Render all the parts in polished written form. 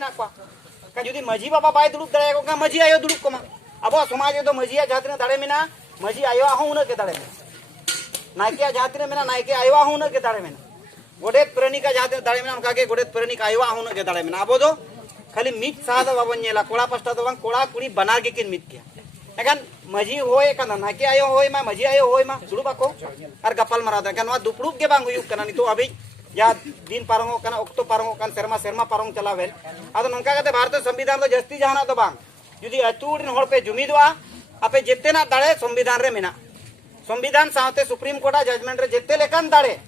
जुदी मजी बाबा बाय दुड़ुब दाड़े को मजी आयो दुड़ुब को अब समाज तो मजी जहाँ दाड़े में मजी आयो उन के दाड़े में नायके जहाँ में नायके आयो उन के दाड़े में गोडेत प्रेरणिका जहाँ दाड़े में उनका गोडेत प्रेरणिका आयो उन के दाड़े में अब दो खाली मिट साहा दो बाबन नेला कोड़ा पास्टा दो कोड़ा कुड़ी बनार के किन मिट किया एखान मजी होय कना नायके आयो होय मा मजी आयो होय मा दुड़ुब आको और गपाल माराव दा एखान दुपड़ुब के बांग हुयुग कना नितो अभी या दिन पारंगो कना अक्तो पारंगो कन सेरमा सेरमा पारंग चलावेल आदो नंका कते भारत संविधान तो जस्ती जहाना तो बांग जुदी अतुड़ होड़ पे जुमिदवा आपे जेतेना दाड़े संविधान रे मेना संविधान साथे सुप्रीम कोर्ट जजमेंट रे जेते लेकान दाड़े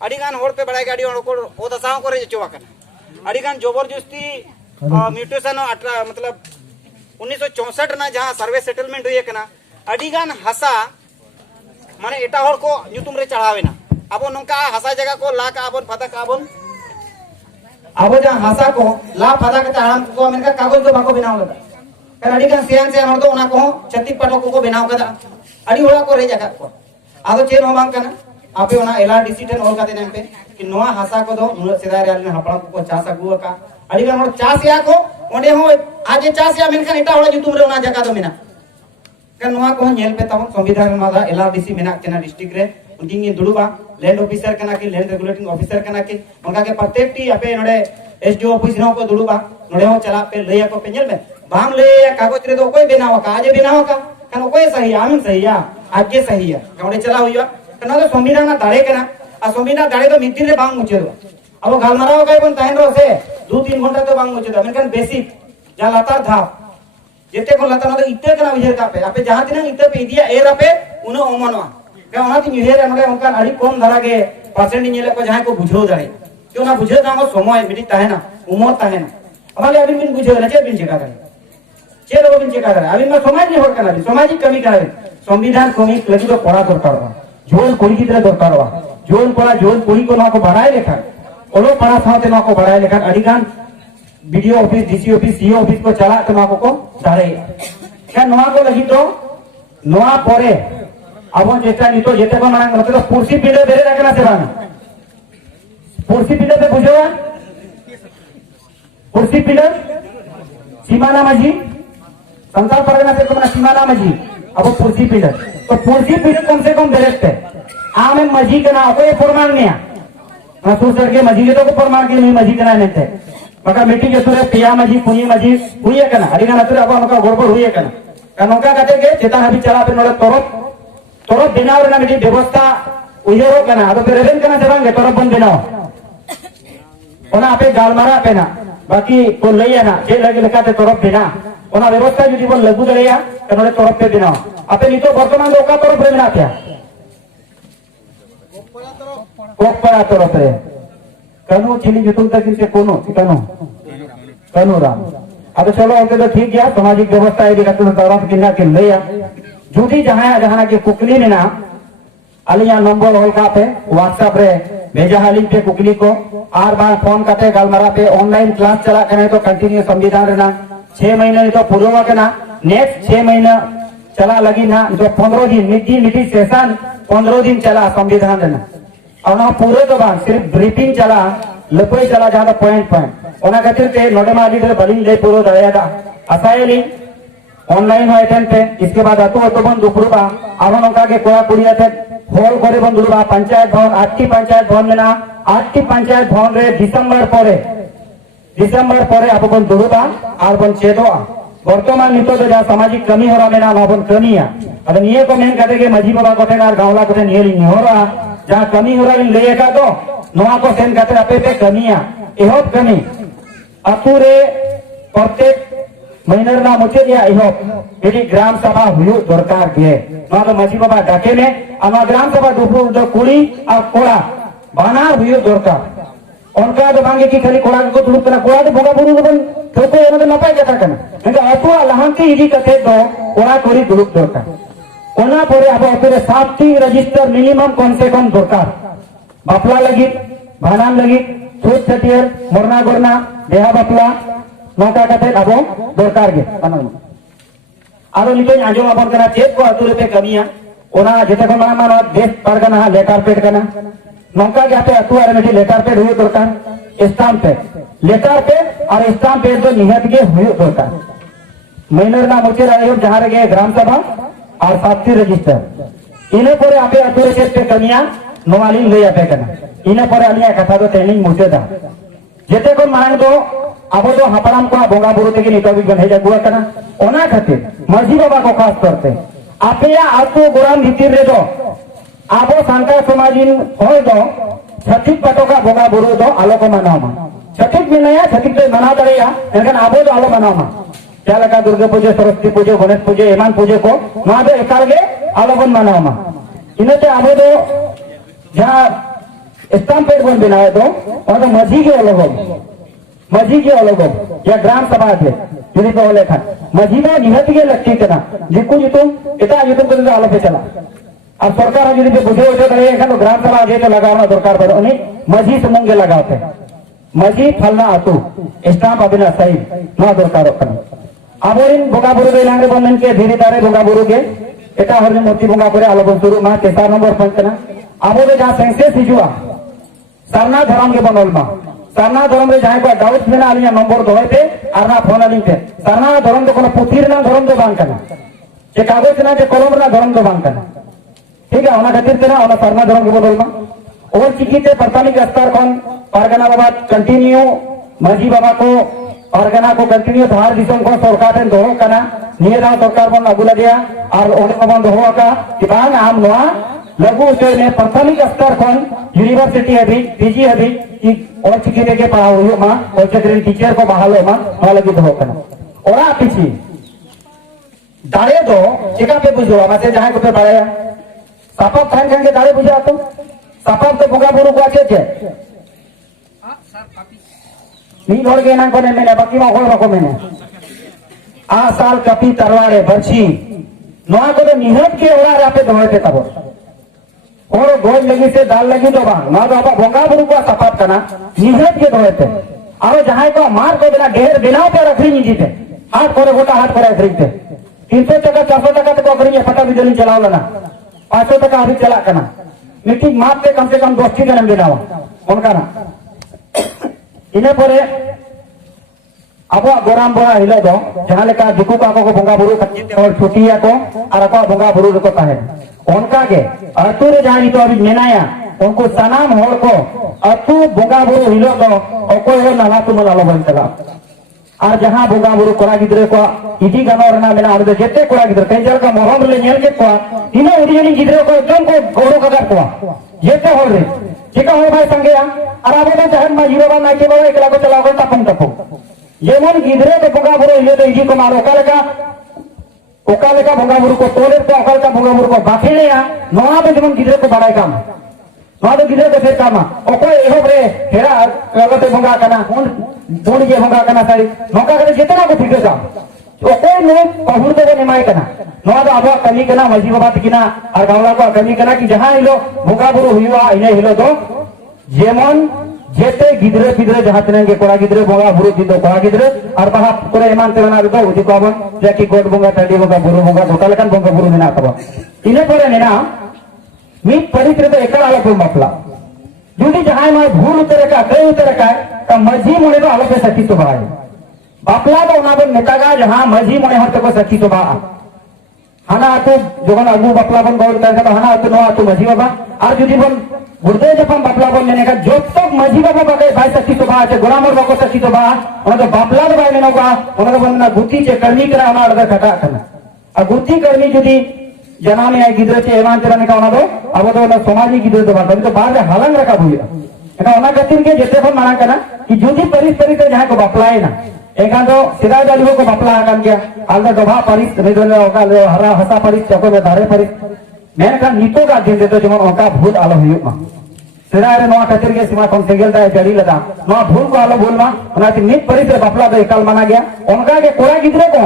अडिगान होड़ पे बड़ाई गाड़ी होड़ को ओ दसाओ करे चोवा कना अडिगान जबरदस्ती म्यूटेशन मतलब 1964 ना जहां सर्वे सेटलमेंट हुई कना अडिगान हसा माने एटा होड़ को ᱧᱩᱛᱩᱢ रे चढ़ावेना अब नौका हसा जगह को ला का आबन फदा का आबन अब जहां हसा को ला फदा के ताड़ाम को मेनका कागज को बाको बनाव लगा कर अडी का सियान से हर दो ओना को छत्ती पटो को बनाव कदा अडी होला को रे जगह को आदो चेन हो बांग कना आपे ओना एलआरडीसी टेन होल काते नेम पे कि नोआ हसा को दो नुर सिदाय रे आलने हपड़ा को चास अगु का अडी का हर चास या को ओंडे हो आज चास या मेनका एटा होला जुतुम रे ओना जगह दो मेना कर नोआ को नेल पे तब संविधान मादा एलआरडीसी मेना केना डिस्ट्रिक्ट रे उनकी दुड़ुबा लैंड ऑफिसर कना की लैंड रेगुलेटिंग ऑफिसर कना की उनका के प्रत्येक टी आपे नडे एसडीओ ऑफिस नो को दुड़ुबा नडे हो चला पे लैया को पेंजल में बांग ले कागज रे तो कोई बनाव का आज बनाव का कन कोई सही आमिन सही या आज के सही है नडे चला हुइया कना तो संविधान दाड़े कना आ संविधान दाड़े तो मिदिन रे बांग मुचे दो अब गालमाराव काय बन ताहेन रो से 2-3 घंटा तो बांग मुचे दो मेनकन बेसिक जा लातार था जेते को लातार तो इते कना उजर का पे आपे जहां तिना इते पे दिया ए रपे उनो ओमनवा के ओना ती निहेर नडे उनका अड़ी कम धरा के परसेंट नेले को जहां को बुझो दाड़े क्यों ना बुझे ना समय मिडी ताहेना उमर ताहेना अबले अबिन बिन बुझे ना चे बिन चेका करे चे रो बिन चेका करे अबिन में समाज नि होर कना सामाजिक कमी करे संविधान कमी लगी तो पढ़ा दरकार बा जोन कोड़ी गिदरा दरकार बा जोन पढ़ा जोन कोड़ी को ना को बढ़ाए लेखा ओलो पढ़ा साथे ना को बढ़ाए लेखा अडिगान BDO office DC office CO office को चला तो ना को दाड़े क्या नोआ को लगी तो नोआ परे अब चेष्टा नितो जेते को मांग मतलब पुरसी पीड़े बेरे रखना से बांग पुरसी पीड़े पे बुझो पुरसी पीड़े सीमाना मजी संसार परगना से को सीमाना मजी अब पुरसी पीड़े तो पुरसी पीड़े कम से कम डायरेक्ट है आम मजी के ना कोई फरमान नहीं है सु सर के मजी के तो फरमान के नहीं मजी कना नहीं थे मका मीटिंग के तुरे पिया मजी पुनी मजी हुई है कना अरिना नतुरे अब नका गड़बड़ हुई है कना नौका काटे के चेता हबी चला पे नोड़े तरफ बनाव रेना मिटी व्यवस्था उयरो कना अब रेबेन कना जबांगे तरफ बन बनाव ओना आपे गालमारा पेना बाकी को लइया ना जे लगे लेकाते तरफ बिना ओना व्यवस्था जुदी बोल लगू दरेया कनोड़े तरफ पे बनाव आपे नितो वर्तमान ओका तरफ रे बिना क्या कोपरा तरफ रे कनु चिली जुतुल तक से कोनो कनु राम अब चलो अंते तो ठीक गया सामाजिक व्यवस्था ए दिखा तो तरफ किना के लइया जुदी जहां जहां के कुकली में ना अलिया नंबर होल का पे व्हाट्सएप रे भेजा हाली पे कुकली को आर बार फोन करते गालमारा पे ऑनलाइन क्लास चला करे तो कंटिन्यू संविधान रे ना 6 महीने तो पूरा के ना नेक्स्ट 6 महीना चला लगी ना जो 15 दिन मिटी सेशन 15 दिन चला संविधान रे ना और ना पूरे तो बात सिर्फ ब्रीफिंग चला लपई चला जहां पॉइंट ओना खातिर ते नोडमा आदि रे बलिन ले पूरो दयादा असायली ऑनलाइन है थे इसके बाद अतो बन दुपरुबा आरो नौका के कोड़ा कुड़िया थे होल करे बन दुरुबा पंचायत भवन आठटी पंचायत भवन में ना आठटी पंचायत भवन रे दिसंबर परे अब बन दुरुबा आर बन चेदोआ वर्तमान नितो जा सामाजिक कमी होरा में ना बन कमिया अब निये को मेन कते के मजी बाबा कोठे ना गावला कोठे नियली होरा जहां कमी होरा ले का तो नोआ को सेन कते अपे पे कमिया एहो कमी अपुरे प्रत्येक महीनर ना मुचे दिया इहो एडी ग्राम सभा हुयो दरकार के ना तो मजी बाबा डाके ने आमा ग्राम सभा दुपु दो कुड़ी और कोड़ा बानार हुयो दरकार उनका तो बांगे की खाली कोड़ा को दुलुप कना कोड़ा तो भोगा बुरु बन थोको एनो नपाय जता कना एंगा अतुआ लहांती इदी कथे दो कोड़ा कोड़ी दुलुप दरकार ओना परे अब अतरे 7टी रजिस्टर मिनिमम कम से कम दरकार बापला लगी भानान लगी छूट छटियर मोरना गोरना देहा बापला नौका कथे अब दरकार के आरो नितो आजो अपन कना चेक को अतुरे पे कमिया ओना जेते को माना देश परगना लेटर पेड कना नौका के आपे अतुआरे में लेटर पेड हुई दरकार स्टाम्प पैड लेटर पैड और स्टाम्प पैड दो निहत गे हुई दरकार महीना ना मुचाद आयो जहां रे ग्राम सभा और साथी रजिस्टर इने परे आपे अतु रे चेत पे कमिया नोवाली लई आपे कना इने परे आलिया कथा दो ट्रेनिंग मुचादा जेते को मांग दो अब दो हापराम को बोंगा बुरु तेगे निटोबी बन हेजा गुआ कना ओना खातिर मजी बाबा को खास करते आपे आतु गोराम भीतर रे दो आबो सांता समाजिन होय दो छठिक पटोका बोंगा बुरु दो आलो को मनावा छठिक मेनाया छठिक तो मना दरेया एनकन आबो दो आलो मनावा क्या लगा दुर्गा पूजा सरस्वती पूजा गणेश पूजा एमान पूजा को वहां दो एकागे आलो बन मनावा इनते आबो दो जहां स्टाम्प पैड बन बनाए दो और तो मजी के अलग या ग्राम सभा थे जुनी तो होले था मजी में निहत के लगती कना जिकु जुतुम एटा जुतुम को आलो पे चला अब सरकार जुनी पे बुझे उठे करे एखन ग्राम सभा जे तो लगावना दरकार पर उनी मजी सुमुंगे लगावते मजी फलना आतु स्टाम्प अबिना सही ना दरकार कना आबोरिन बोगा बुरु दे लांगे बंधन के धीरे दारे बोगा बुरु के एटा हरनी मूर्ति बोगा करे आलो बन शुरू मा 4 नंबर पंचना आबो दे जहां सेंसेस हिजुआ सारना धरम के बनल मा सारना धरम रे जहां को डाउट मेना आलिया नंबर दोहते आरना फोन आलिन पे सारना धरम दो कोनो पुथीर ना धरम दो बांग कना जे कागज ना जे कलम ना धरम दो बांग कना ठीक है ओना खातिर तेना ओना सारना धरम के बदल मा और चिकिते प्राथमिक स्तर कोन पारगना बाबा कंटिन्यू मजी बाबा को पारगना को कंटिन्यू धार दिसम को सरकार टेन दोहो कना निये दाव सरकार बन लागू लगेया और ओने बन दोहो का कि बांग आम नोआ लघु उच्चय में प्राथमिक स्तर कोन यूनिवर्सिटी है पीजी है कि और चिकिते के पढ़ाओ हो मा और चक्री टीचर को बहालो मा मा लगी दोहो कना ओरा पीछी दाड़े दो चिका पे बुझो आमाते जहां को पे बाड़या सापा फाइन खान के दाड़े बुझा तो सापा तो बोगा बुरु को आछे छे नी होड़ के ना कोने मेने बाकी मा होड़ को मेने आ साल कपी तरवारे बरछी नोआ को तो निहत के ओरा रापे दोहते तब और गोल लगी से दाल लगी तो बांग ना तो आपा बोगा बुरु को सपाप कना निहत के दोहते और जहां को मार को बिना ढेर बिनाव पे रखरी नी जीते हाथ करे गोटा हाथ करे खरीदते 300 टका 400 टका तो करी पटा बिजली चलाओ लेना 500 टका अभी चला कना मीटिंग माप पे कम 10 की जन्म बिनावा उनका ना इने परे अब गोराम बोरा हिलो दो जहां लेका दिकु का को बोंगा बुरु कच्चे और छुटिया को और को बोंगा बुरु को ताहे उनका के अतु रे जहां तो अभी मेनाया उनको सनाम होड़ को अतु बोंगा बुरु हिलो दो ओको हो नाला तुम लालो बन चला और जहां बोंगा बुरु कोरा गिदरे को इदी गानो रना मेना और जेते कोरा गिदरे तेजल का मोहम ले नेल के को इने उडी गिदरे को एकदम को गोरो कगर को जेते होल रे चिका हो भाई संगेया और आबे तो जहन मा जीरो बा नाके बाबा एकला को चलाओ तपम तपो जेमन गिदरे को बोंगा बुरु हिलो तो इदी को मारो ओकालेका बोंगा बुरु को तोले को ओकालेका बोंगा बुरु को बाखेलेया नोआ तो जेमन गिदरे को बड़ाई काम नोआ तो गिदरे को फेर कामा ओको एहो रे हेरा लगते बोंगा कना थोड़ी जे होगा कना सारी नौका करे जितना को फिर जा ओको नो पहुर दे निमाय कना नोआ तो आबो कमी कना मजी बाबा किना और गावला को कमी कना कि जहां हिलो भोगा बुरु हुआ इने हिलो तो जेमन जेते गिदरे पिदरे जहां तनेंगे कोड़ा गिदरे बोगा बुरु दिदो कोड़ा गिदरे और बहा करे ईमान तेना दो उदी को अब जेकी गोड बोगा टडी बोगा बुरु बोगा गोटालकन बोगा बुरु मेना तब इने परे नेना मी परित्र तो एकल आलो को मफला जुदी जहां मा भूल उतरे का कई उतरे का तो मजी मोने तो आलो पे सखी तो भाई बापला तो ना बन नेतागा जहां मजी मोने हर को सखी तो बा हाना तो जोगन अगु बापला बन गौर का हाना तो नो तो मजी बाबा और जुदी बन गुर्दे जपम बापला बन लेने का जो तक मजी बाबा बगे भाई सखी तो बा है गुलामर बाको सखी तो बा और तो बापला तो भाई ने का उनका बन गुती चे कर्मी करा हमार दे खटा करना आ गुती कर्मी जुदी जना में आई गिदरे चे एमान तेरा ने का दो अब तो ना समाजी गिदरे तो बात तो बाद हालंग रखा भूया एका ओना कतिन के जेते पण माना कना कि जुदी परिस्थिति जहां को बापलाए ना एका तो सिदा दालिहो को बापला आकान के आलदा डोभा परिस रेदले ओका हरा हसा परिस चको में धारे परिस मेन का नीतो का दिन देतो जमन ओका भूल आलो हुयो मा सिदा रे नोआ कतिर के सीमा कोन सेगल दा जड़ी लदा नोआ भूल को आलो भूल मा ओना ति नित परिस बापला दे एकाल माना गया उनका के कोड़ा गिदरे को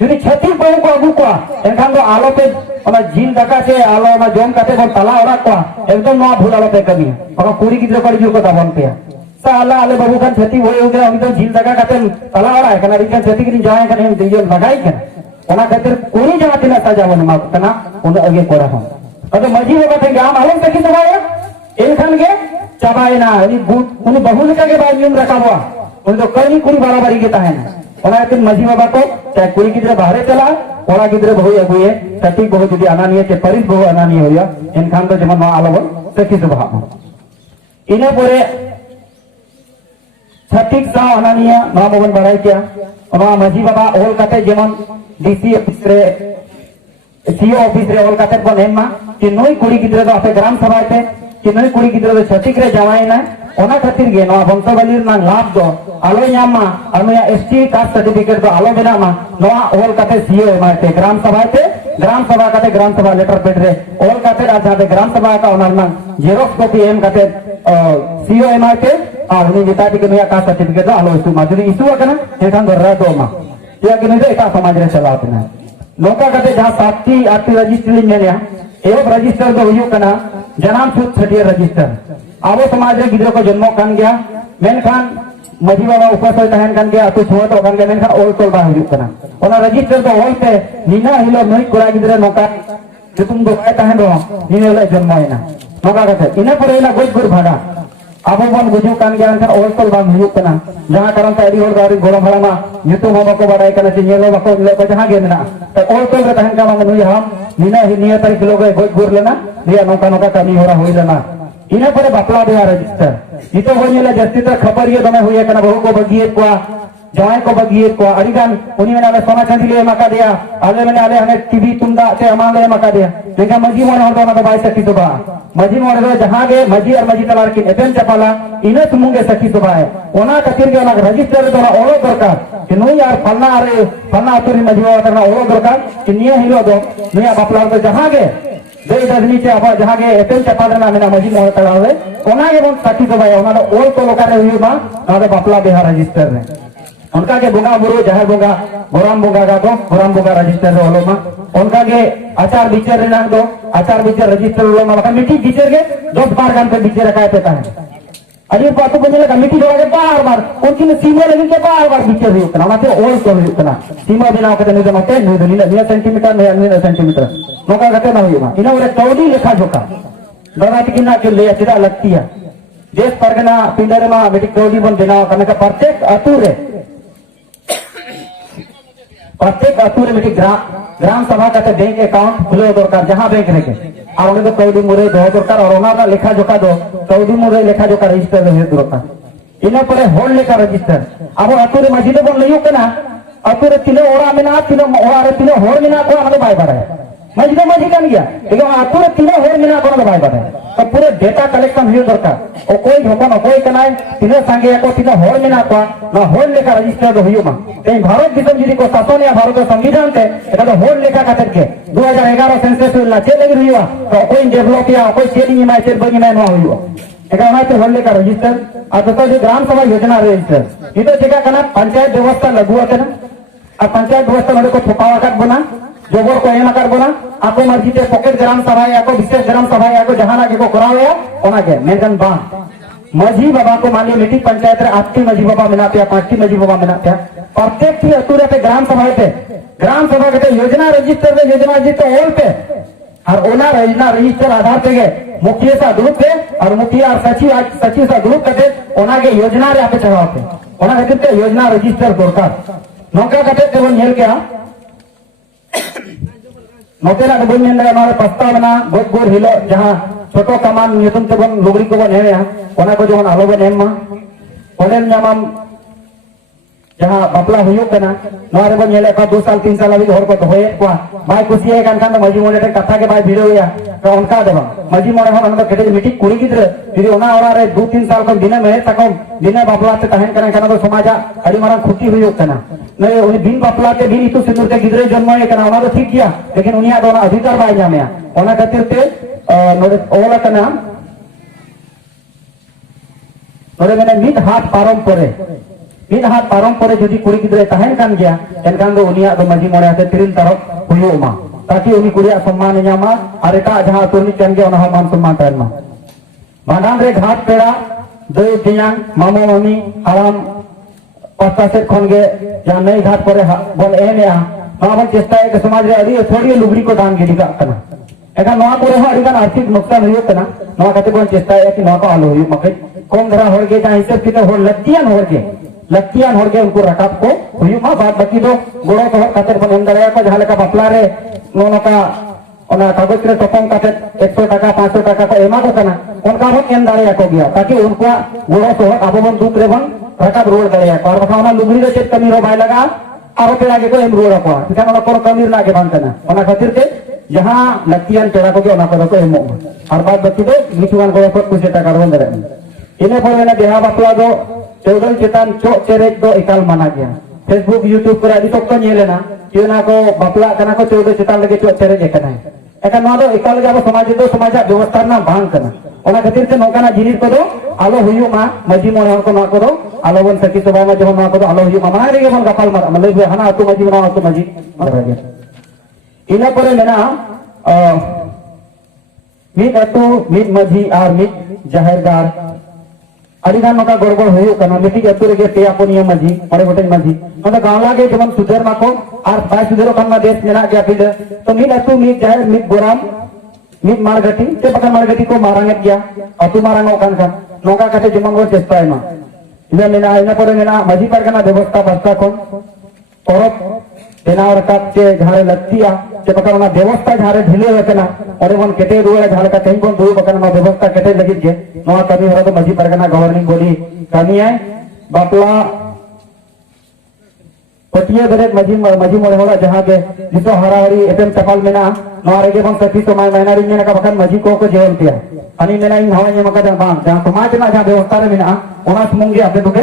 जुदी छती को को अगु को एनखान तो आलो पे ओना जीन दका से आलो ना जोम काते बन तला ओरा को एकदम नोआ भूल आलो पे कभी ओका कुड़ी गिदरे कर जो को दा बन पे साला आले बाबू खान छती होय हो गया हम तो झील दका काते तला ओरा है कना रिका छती की जाए कने हम दियो लगाई के ओना खातिर कोई जमा तिना सजावन मा तना उन आगे कोरा हम तो मजी होगा थे गाम आलम तकी तो भाई एनखान के चाबायना उनी बहु लेका के बाय नियम रखाबा उनी तो कई कुड़ी बाराबारी के ताहेना ओना दिन मजी बाबा को चाहे कुड़ी गिद्रे बाहरे चला कोड़ा गिद्रे बहु अगुए सटीक बहु जुदी अनानिया चे परिस बहु अनानिया होया एनखान तो जेमन मा आलोबन सखी सभा इने परे सटीक सा अनानिया मा बबन बड़ाई किया ओना मजी बाबा ओल काते जेमन डीसी ऑफिस रे सीओ ऑफिस रे ओल काते बन एमा कि नई कुड़ी गिद्रे दो आपे ग्राम सभा ते कि नई कुड़ी गिद्रे दो सटीक रे जावायना ओना खातिर गे नवा वंशवलीर ना लाभ दो आलो यामा अनुया एसटी कास्ट सर्टिफिकेट दो आलो बेनामा नवा ओल काते सीओ एमाते ग्राम सभा काते ग्राम सभा लेटर पेड रे ओल काते आजादे ग्राम सभा का ओनर ना जेरॉक्स कॉपी एम काते सीओ एमाते और उनी बिताती के नया कास्ट सर्टिफिकेट दो आलो इशू माजुरी इशू अकना एखान दो रा दो मा या कि नहीं एटा समाज रे चलावतना नोका काते जहां साथी आरटी रजिस्ट्री मेनिया एव रजिस्टर दो हुयु कना जनाम सूद छटिया रजिस्टर आबो समाज रे गिद्रो को जन्म कान गया मेनखान मजी बाबा उपस होय तहन कान गया अतु छुआ तो कान गया मेनखान ओल तोल बा हुयु कना ओना रजिस्टर दो ओल पे नीना हिलो नई कोड़ा गिद्रे नोका तुम दो काय तहन रो नीने ले जन्म होयना नोका कथे इने पर एला गोज गुर भागा आबो बन गुजु कान गया मेनखान ओल तोल बा हुयु कना जहां कारण ते अडी होर गारी गोड़ा भाड़ा मा नितु मो बको बडाय कना चे नेलो बको ले को जहां गे मेना तो ओल तोल रे तहन का मा नुई हम नीना ही निया तारीख लोग गोज गुर लेना लिया नोका नोका कमी होरा होई लेना इने परे बापला बिहा रजिस्टर नितो होनिला जस्ती तो खबर ये दमे हुए कना बहु को बगिए को जवाई को बगिए को अड़ीगान उनी में नाले सोना चांदी ले मका दिया आले में आले हमें टीवी तुंदा से अमान ले मका दिया लेकिन मजी मोने होतो ना तो बाई सखी सुबा मजी मोने तो जहां गे मजी और मजी तलार की एपन चपाला इने तुमुंगे सखी सुबा है ओना कतिर के ओना रजिस्टर तो ना ओलो दरकार कि नो यार फलना अरे फलना अतुरी मजी बाबा करना ओलो दरकार कि निया हिलो दो निया बापला तो जहां गे दे दजनी चे अब जहां के एपन चपाल ना मेना मजी मोह तलावे ओना के बोन सखी तो भाई ओना ओल तो लोकारे हुई बा ना बापला बिहार रजिस्टर रे उनका के बोंगा बुरु जहां बोंगा गोराम बोंगा का दो गोराम बोंगा रजिस्टर रे ओलो मा उनका के आचार विचार रे ना दो आचार विचार रजिस्टर ओलो मा का मिटी विचार के 10 बार गान पे विचार रखाए पे है अजी बात को बोले कमिटी जोड़ा के बार उनकी ने सीमा लेकिन के बार विचार रे उतना माते ओल तो रे उतना सीमा बिना के नहीं जमते नहीं सेंटीमीटर नहीं सेंटीमीटर नोका गते ना हुई इना ओरे कौडी लेखा जोका दराती किना के ले चिरा लगती है देश परगना पिंडरे मा बेटी कौडी बन बनाव करने का प्रत्येक अतुरे बेटी ग्राम सभा का बैंक अकाउंट खुले दरकार जहां बैंक रे के और उन्हें तो कौडी मुरे दो दरकार और ओना लेखा जोका दो कौडी मुरे लेखा जोका रजिस्टर रहे दरकार इना परे होल लेखा रजिस्टर अब अतुरे मजिदे बन लइयो केना अतुरे तिले ओरा मेना तिले ओरा रे तिले होर मेना को हमने बाय बारे मजिदे मजी कान गया लेकिन अतुरे तिले होर मेना को बाय बारे तो पूरे डेटा कलेक्शन हुई दरकार ओ कोई होकन कोई कनाय तिले संगे को तिले होर मेना को ना होल लेखा रजिस्टर दो हुई मा ते भारत दिसम जिदी को शासन या भारत संविधान ते एटा तो होल लेखा खातिर के 2011 सेंसस ला चे लगी हुईवा तो कोई डेवलप या कोई सेलिंग में चेर बगी में न हुईवा एका नाते होल लेखा रजिस्टर आ तो जो ग्राम सभा योजना रजिस्टर इतो जेका कना पंचायत व्यवस्था लागू अकना आ पंचायत व्यवस्था में को थोपावा काट बना जोबर को एना कर बना आपको मर्जी ते पॉकेट ग्राम सभा या को विशेष ग्राम सभा या को जहां के को करावे ओना के मेगन बा मजी बाबा को मानी मीटिंग पंचायत रे आठटी मजी बाबा मिला पे 5टी मजी बाबा मिला पे प्रत्येक की अतुरे पे ग्राम सभा के योजना रजिस्टर रे योजना रजिस्टर ओल पे और ओना योजना रजिस्टर आधार पे मुखिया सा ग्रुप पे और मुखिया और सचिव सा ग्रुप कते ओना के योजना रे आपे चढ़ाते ओना खातिर के योजना रजिस्टर दरकार नौका कते तेवन नेल के नोतेला डबन ने हमारे प्रस्तावना गोर हिलो जहां छोटो कमान नियतम तबन लोगरी को बन हेया ओना को जोन आलो बन एम ओनेल नामम जहां बापला हुयो कना नोरे बन नेले का 2 साल 3 साल अभी घर को होए को भाई खुशी है कान तो मजी मोने कथा के भाई भिड़ो या तो उनका देबा मजी मोने हम तो केटे मीटिंग कुड़ी गिद्रे फिर ओना ओरा रे 2-3 साल को दिने में तक दिने बापला ते तहन कना कना तो समाजा अड़ी मारा खुटी हुयो कना नहीं उनी बिन बापला के बिन इतु सिंदूर के गिद्रे जन्म है कना ओना तो ठीक किया लेकिन उनिया दोना अधिकार बाय जामे ओना खातिर ते नोरे ओला कना नोरे मैंने मिट हाथ पारम परे मीन हाथ पारम परे जदि कुड़ी गिद्रे तहन कान गया एनकान दो उनिया दो मजी मोड़े हाथे तिरिन तरफ हुयो मा ताकि उनी कुड़िया सम्मान ᱧᱟᱢᱟ और एटा जहां तुरनी कान गया ओना मान सम्मान तहन मा भांडान रे घाट पेड़ा दई दियां मामो मामी आराम पास्ता से खन गे जहां नई घाट परे बोल एनेया नोबन चेष्टा है कि समाज रे अड़ी थोड़ी लुगड़ी को दान गिरी का कना एका नोआ करे हो अड़ी गान आर्थिक नुकसान हुयो कना नवा कते बन चेष्टा है कि नवा को आलो हुई मकई कौन धरा होड़ के जहां हिसाब किते होड़ लत्तियान होड़ के उनको रकाब को हुई मा बात बाकी दो गोड़ो को कते बन एम दड़या को जहां लेका बापला रे नोनो का ओना कागज रे टपम कते 100 टाका 500 टाका को एमा को कना उनका बन एम दड़या को गया ताकि उनको गोड़ो को आबो बन दुख रे बन रकाब रोड दड़या को और बता ओना लुगड़ी रे चेक कमी रो बाय लगा आरो पेड़ा के को एम रोड को ठिकाना ओना को कमी लागे बान कना ओना खातिर के जहां लत्तियान पेड़ा को ओना को एमो और बात बाकी दो मिठुआन को कुछ टाका रो दरे इने पर ना बिहा बापला दो चौदल चेतान चो चेरेज दो इकाल माना गया फेसबुक यूट्यूब पर आदि तो नेलेना किना को बापला कना को चौदल चेतान लगे चो चेरेज एकना एका नो दो इकाल जाबो समाज दो समाज व्यवस्था ना भांग कना ओना खातिर से नोकाना जिनिस को दो आलो हुयु मा मजी मोन को ना को दो आलो बन सकी सभा में जब ना को दो आलो हुयु मा मारे गे बन गपाल मार मतलब हना अतु मजी ना अतु मजी इना पर मेना मित अतु मित मजी और मित जाहिरदार अड़ीगान नोका गड़बड़ हुई कना मिटी अतु रे पे अपनिया मजी मरे गोटे मजी मतलब गावला के जमन सुधर माको और बाय सुधरो खान मा देश मेना गया फिर तो मित अतु मित जाहिर मित गोराम मित मारगटी ते बका मारगटी को मारांगे गया अतु मारांगो कान खान नोका काटे जमन वो चेष्टा है मा इना मेना इना पर मेना मजी परगना व्यवस्था बस्ता कोन परब बेनाव रकाब चे झारे लत्तिया चे बका ओना व्यवस्था झारे ढिले होकना और वन केटे रुआ झारे का कहीं कोन दुरु बकन मा व्यवस्था केटे लगी के नोआ कमी हरा तो मजी परगना गवर्निंग बॉडी कमी है बापला पटिया बेरे मजी मोरे होला जहां के जिसो हराहरी एटम चपाल मेना नोआ रेगे बन सखी तो माय मायनारी मेना का बकन मजी को जेल दिया अनि मेना इन हवा ये मका बांग जहां समाज ना जहां व्यवस्था रे मेना ओना सुमुंगे आपे दुके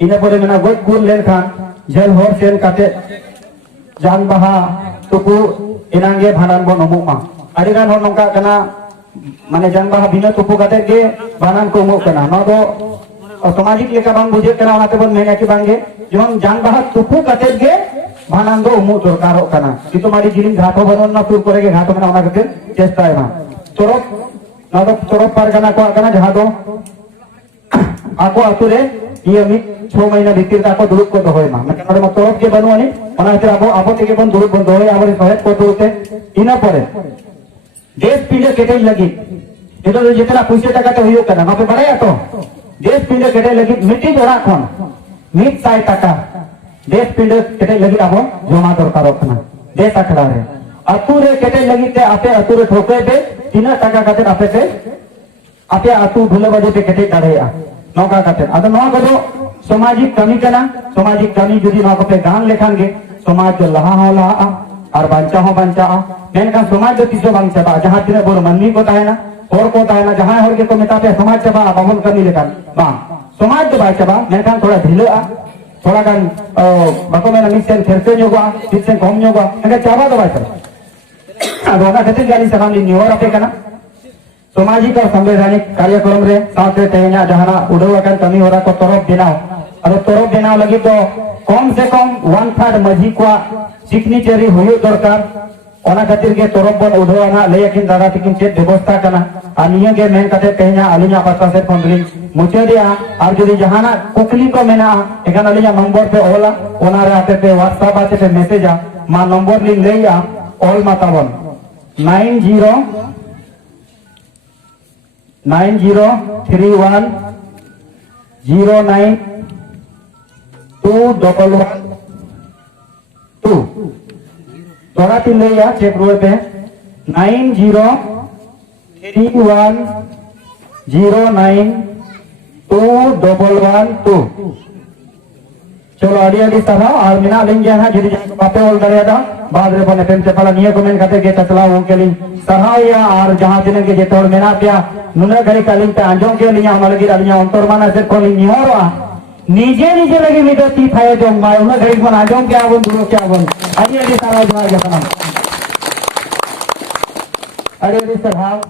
इने परे मेना गोट गुर लेन खान जेल होर सेन काटे जान बहा तुकु इनांगे भानान बन अमुमा अडिगान होर नंका कना माने जान बहा बिना तुकु काटे के भानान को अमुक कना न दो सामाजिक लेका बांग बुझे कना ओनाते बन मेना की बांगे जेमन जान बहा तुकु काटे के भानान दो अमुक दरकार हो कना कि तुम्हारी जिलिन घाटो बनन ना सुर करे के घाटो मेना ओना कते चेष्टा है मा चोरप न दो चोरप पार कना को कना जहां दो आको अतुरे ये मी 6 महीना भीतर का दुरुप को दोय मा मतलब म तोरप के बनवानी ओना हितर आबो आबो तेके बन दुरुप बन दोय आबो सहज को दोते इना परे देश पिंडे केटे लगी एतो जितना पैसे टाका तो होयो कना मापे बड़ाया तो देश पिंडे केटे लगी मिट्टी जोड़ा खन मिट 60 टाका देश पिंडे केटे लगी आबो जमा दरकार कना देश अखड़ा रे अतुरे केटे लगी ते आपे अतुरे ठोके दे 3 टाका काते आपे ते आपे अतु ढुले बजे ते केटे दाड़ेया नौका काते अद नौ कदो सामाजिक कमी कना सामाजिक कमी जुदी नौ को पे गान लेखान गे समाज जो लहा हो लहा और बंचा हो बंचा मेनका समाज जो तीसो बांग चबा जहां तिने बोर मन्नी को तायना और को तायना जहां होर के को मेता पे समाज चबा बाबन कमी लेखान बा समाज जो बाय चबा मेनका थोड़ा ढिलो थोड़ा गान बाको मेना मिसेन खेरते जोगा मिसेन कम जोगा एका चाबा तो बाय चबा दोना खातिर गाली सकाम निवर आपे कना सामाजिक और संवैधानिक कार्यक्रम रे साथे तेना जहाना उडोवाकन कमी होरा को तरफ देनाव अरे तरफ देनाव लगी तो कम से कम 1/3 मजी को सिग्नेचरी हुयो दरकार ओना खातिर के तरफ बन उडोवाना लेकिन दादा तिकिन चेत व्यवस्था कना अनिया के मेन कते तेना अलिया पासा से फंडलिंग मुचे दिया और जदी जहाना कुकली को मेना एखान अलिया नंबर पे ओला ओना रे आते पे व्हाट्सएप आते पे मैसेज आ मा नंबर लिंक लेया ऑल मातावन 903109 21112 थोड़ा तीन ले या चेक रोड पे 9031092112 चलो अड़ी अड़ी सभा और मिना लेंगे ना जिदी जाके बापे ओल दरेदा बाद रे बने पेम चपला निये कमेंट करते के चला वो के लिए सभा या और जहां दिन के जे तोड़ मेना पिया नुने घड़ी कालिन पे आंजों के लिए हम लगी अलिया अंतर माना से कोली नियोरवा निजे निजे लगी मिदो ती फाय जो माय उन घड़ी बन आंजों के आवन दुरो के आवन अड़ी अड़ी सभा जो आ गया अड़ी अड़ी सभा